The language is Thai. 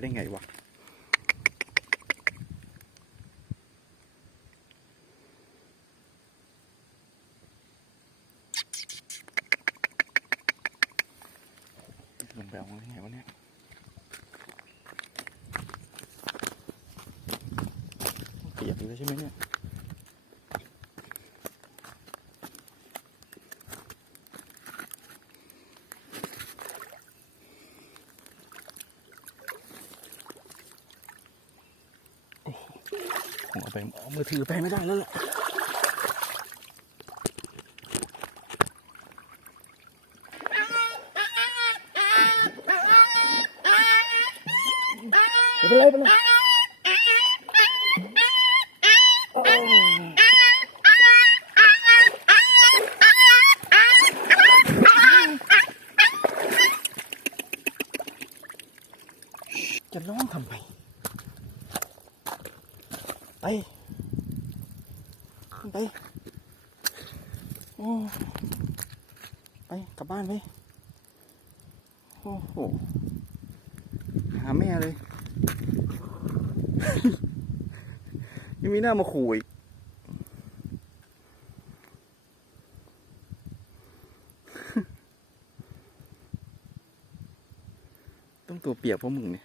ได้ไงวะลงไปเอาได้ไงวะเนี่ยเปียกอยู่เลยใช่ไหมเนี่ยผมเอาไปเอามือถือไปไม่ได้แล้วแหละไปเลยจะร้องทำไมไปโอ้ไปกลับบ้านไปโอ้โหหาแม่เลยยังมีหน้ามาขู่อีกต้องตัวเปียกเพราะมึงเนี่ย